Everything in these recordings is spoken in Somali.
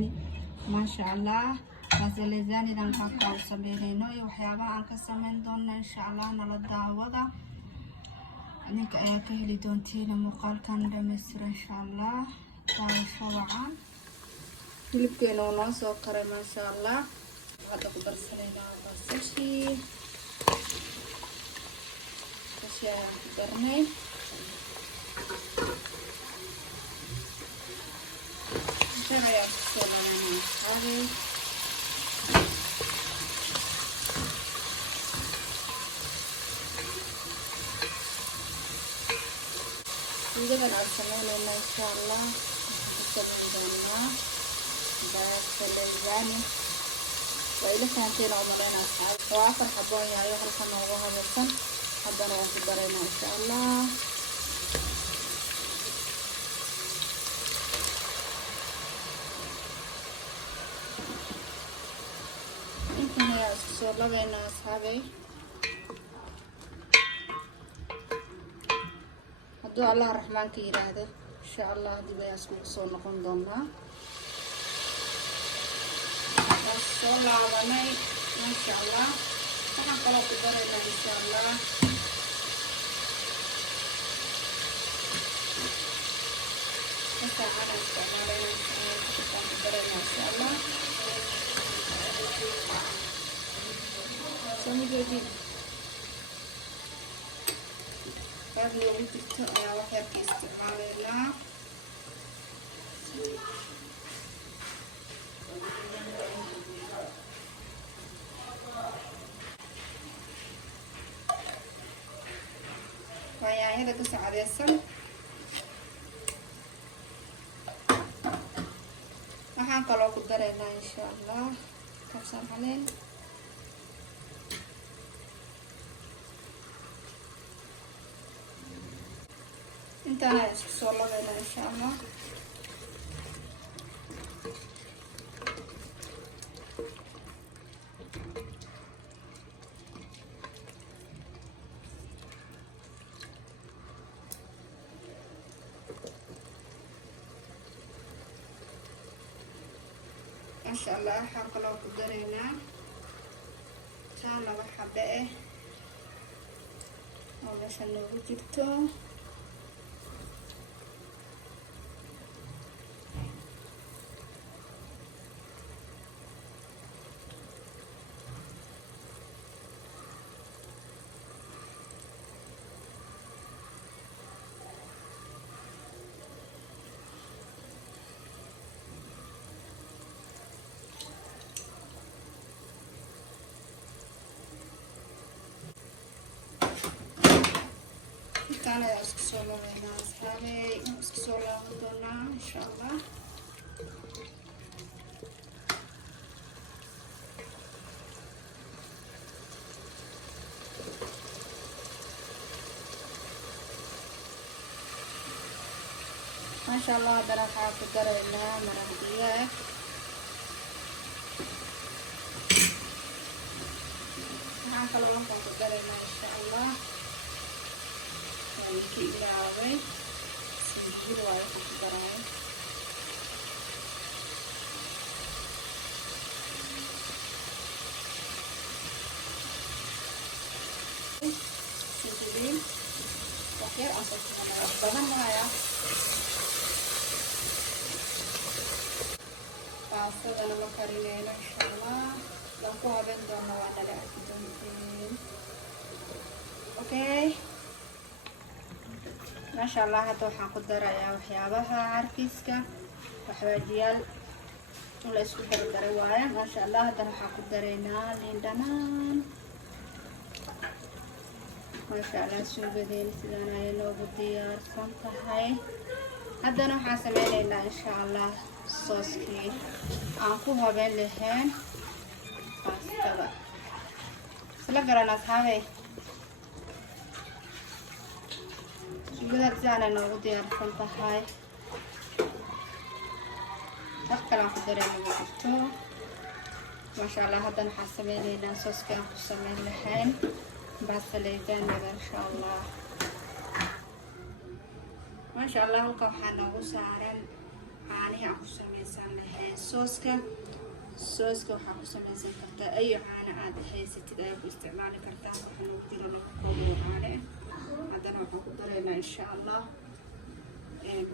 lezani maasha allah. Baasta lezanidan halkaa u sameynayno iyo waxyaabaha aan ka sameyn doona insha allah nala daawada. ninka ayaa ka heli doontiin muuqaalkan dhammaystiran insha allah. daawasho wacan. hilibkeena uu noo soo qaray maasha allah. hadda ku darsanaynaa basashii ayaan ku darnay. intaan ayaan kusoo lalaynaa xaabay. sidadan aan sameynayna insha allah ku sameyn doonaa baasta lezani. waa ila fahanteena umaleynaa asxaab. waa 4 xaboon yaayo halka noogu habaysan. haddana waan ku daraynaa insha allah. intan ayaa isku soo labaynaa asxaabay. hadduu allah raxmaanka yiraahdo insha allah dib ayaan iskugu soo noqon doonaa. waan soo laabanay maasha allah. waxaan kaloo ku daraynaa insha allah saacada isticmaalayna waxaan ku daraynaa insha allah. samidoodii aad loogu jirto ayaa wax yarka isticmaalaynaa. waa yaanyada ka sacadeysan. waxaan kaloo ku daraynaa insha allah kabsar caleen. intaan ayaan isku soo labaynaa insha allah. maasha allah. waxaan kaloo ku daraynaa taa 2 xabe ah oo meesha noogu jirto. intaan ayaa isku soo labaynaa asxaabey. isku soo laaban doonaa insha allah. maasha allah. haddana waxaa ku daraynaa maraq digaag. waxaan kaloo halkan ku daraynaa insha allah ki ilaaway sinjir waayo ku daraayo. sinjibiil wax yar aan soo tukanaya badan waaya. baasadana ma karinayno insha allah. waan ku habeyn doona waa nala arki doonteen. okay maasha allah. hadda waxaan ku darayaa waxyaabaha carfiska waxbaajiyaal in la isku dardaray waaye maasha allah. haddana waxaan ku daraynaa liin dhanaan. maasha allah. suugadeena sidaan ayay noogu diyaarsan tahay. haddana waxaan sameynaynaa insha allah sooskii aan ku habeyn lahayn baastada. isla garan asxaabey. suugadaad sidaan ay noogu diyaarsan tahay. wax kale aan ku darayna ma jirto maasha allah. haddana waxaan sameynaynaa sooskii aan ku sameyn lahayn baasta lezaniga insha allah. maasha allah. halka waxaa noogu saaran caanihi aan ku samaysan lahayn sooska waxaa ku samaysan kartaa ayo caana aad haysatid ayaa ku isticmaali kartaa. waxaa noogu jiro laba koob oo caano ah. haddana waxaan ku daraynaa insha allah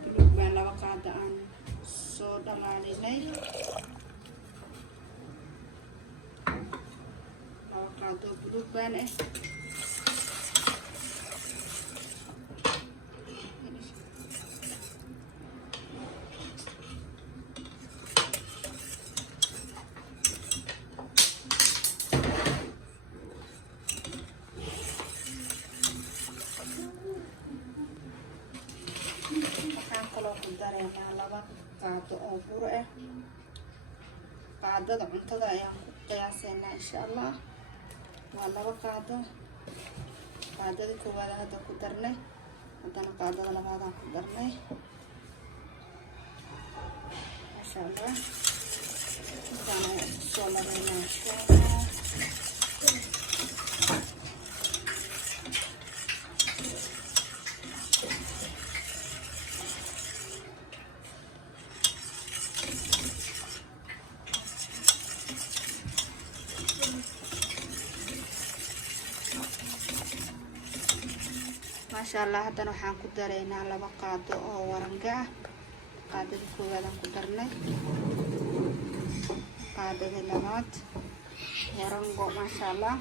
buluug baan laba qaada aan soo dhalaalinay, laba qaado buluug baan ah. waxaan kaloo ku dareynaa laba qaado oo bur ah. qaadada cuntada ayaan ku qiyaaseynaa insha allah waa laba qaado. qaadadii koowaad hadda ku darnay, haddana qaadada labaadaan ku darnay masha allah. intaan ayaan isku soo labeynaa insha allah. masha allah haddana waxaan ku dareynaa laba qaado oo waranga ah. qaadadii koowaadaan ku darnay, qaadadii labaad warango masha allah.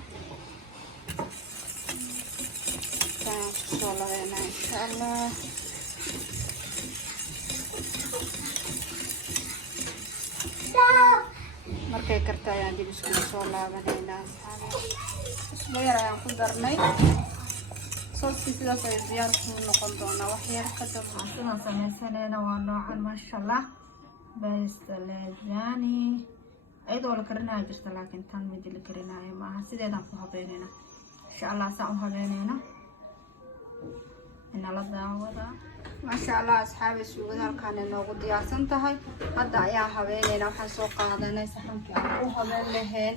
intaan kusoo labeynaa insha allah. markay karta ayaan dib isku soo laabanaynaa asxaabi. cusbo yar ayaan ku darnay. sooskii sidaas ay diyaar ku noqon doonaa wax yar kadib. sidaan samaysanayna waa noocan masha allah basta lasagne. ayadoo la karinaya jirta laakiin tan midi la karinaayo maaha. sideedaan ku habeynayna insha allah. saan u habeynayna inala daawada. masha allah asxaabi suugada halkaan inoogu diyaarsan tahay. hadda ayaan habeynayna. waxaan soo qaadanay saxankii aan u habeyn lahayn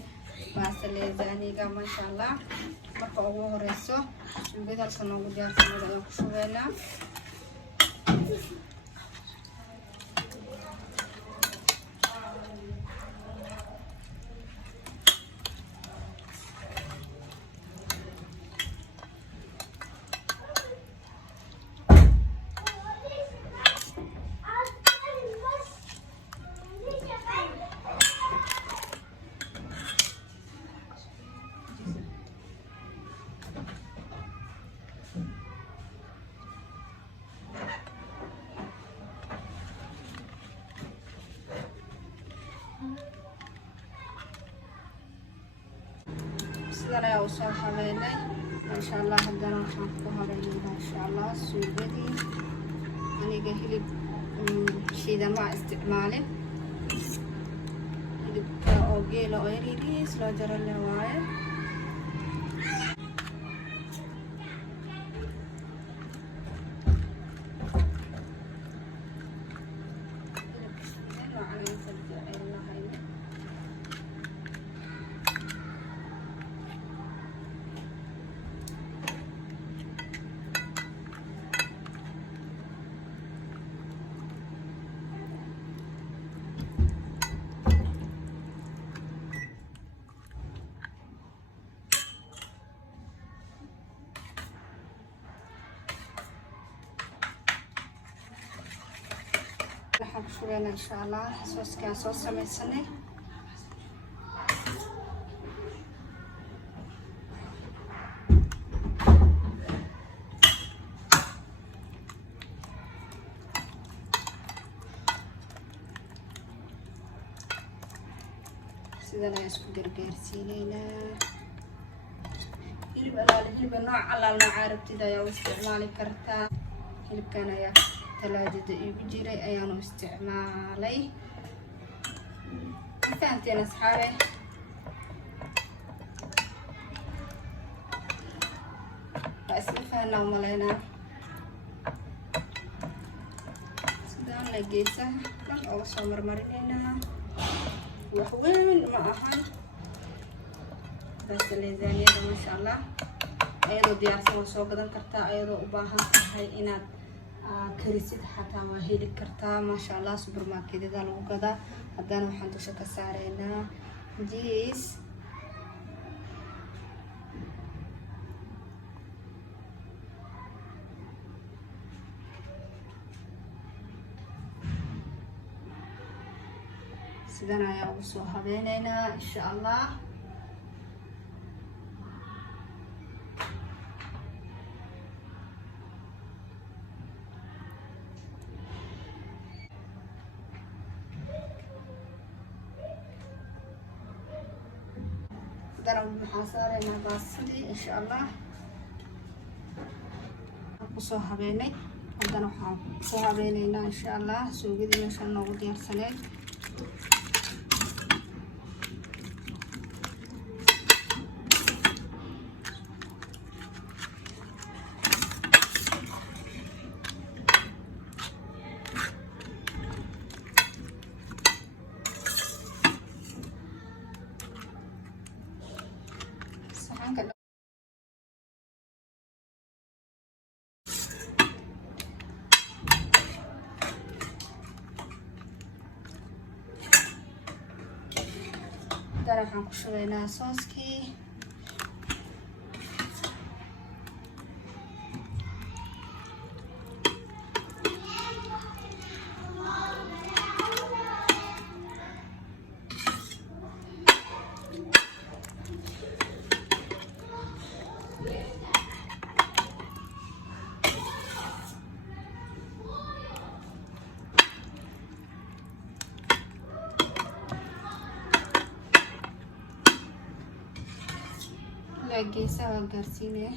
basta lasaniga masha allah. marka ugu horeyso suugada halkaan noogu diyaarsan ayaan ku shubeynaa. sidan ayaa u soo habeynay masha allah. haddana waxaan ku habeynayna insha allah suugadii. aniga hilib shiidan ma isticmaalin. hilibka oo geela oo yaridiis loo jaro le waaye. waxaan ku shubeynaa insha allah sooskii aan soo samaysanay. sidan ayaan isku gargaarsiinaynaa. hilibka nooc alaal noocaa rabtid ayaa u isticmaali kartaa. hilibkan ayaa talaajada igu jiray ayaan u isticmaalay. ma fahanteen asxaabe? waa isla fahanaa umaleynaa. sidaan la geesaha dhan oga soo marmarinaynaa. wax weyn ma ahan basta lasaanyada masha allah. ayadoo diyaarsan waa soo gadan kartaa. ayadoo u baahan tahay inaad karisid xataa waa heli kartaa maasha Allah supermarketyada lagu gadaa haddana waxaan dusha ka saareynaa jiis sidan ayaa ugu soo habeyneynaa insha Allah darab maxaa saareynaa baasidii insha Allah ku soo habeynay haddana waxaan soo habeyneynaa insha Allah suugidii meeshaan noogu diyaarsaneyd waxaan ku shubaynaa sooskii geesaha waa gaarsiinaya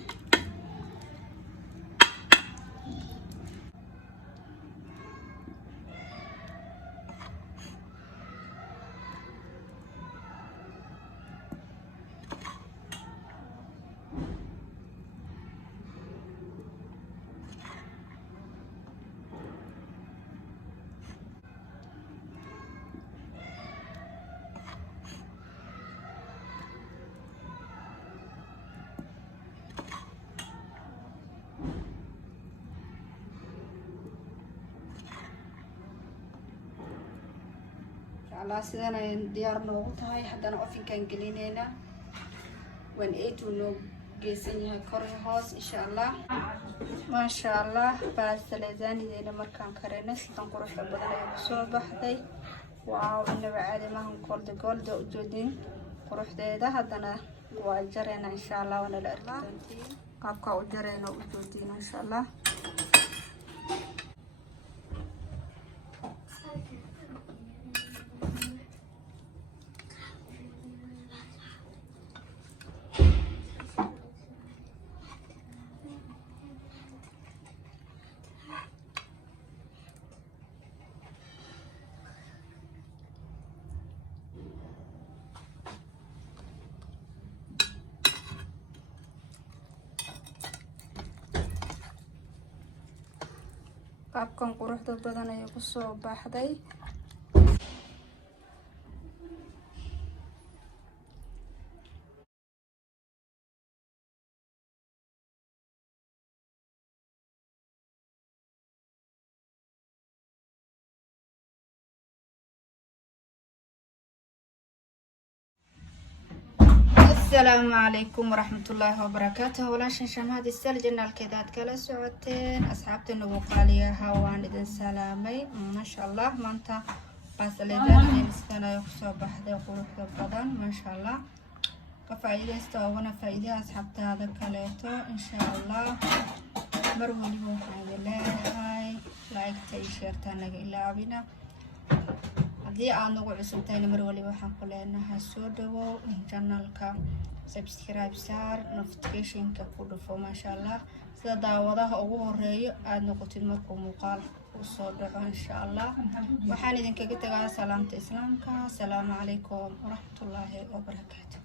على سيدنا ديارنا وقتها حدنا أوفين كان قليلنا وان ايتو نو جيسينها كوري هوس إن شاء الله ما شاء الله بعد سلازاني دينا مركان كارينا سلطان قروح بدنا يبسوا بحدي واو إنه بعد ما هم كولد وجودين قروح ديدا حدنا واجرينا إن شاء الله وانا الأركتين قابكا وجرينا وجودين إن شاء الله qaabkan quruxda badan ayay ku soo baxday السلام عليكم ورحمة الله وبركاته ولا شنشم هذه السلجنة الكذات كلا سعتين أصحابتي النبوقالية هوان إذن سلامي ما شاء الله ما أنت قاس الإذن إنسكنا يخصو بحد يقولوا بدن ما شاء الله كفايدة استوى فايدة أصحابتي هذا كليتو إن شاء الله مرهولي وحايد الله هاي لايك تيشير تانك إلا بنا haddii aad nagu cusubtayna mar waliba waxaan ku leenahay soo dhawow channelka subscribe saar notificationka ku dhufo masha Allah sida daawadaha ugu horeeyo aad noqotid markuu muuqaal u soo dhaco insha Allah waxaan idinkaga tagaa salaamta islaamka assalaamu calaykum waraxmatullaahi wabarakaatuh.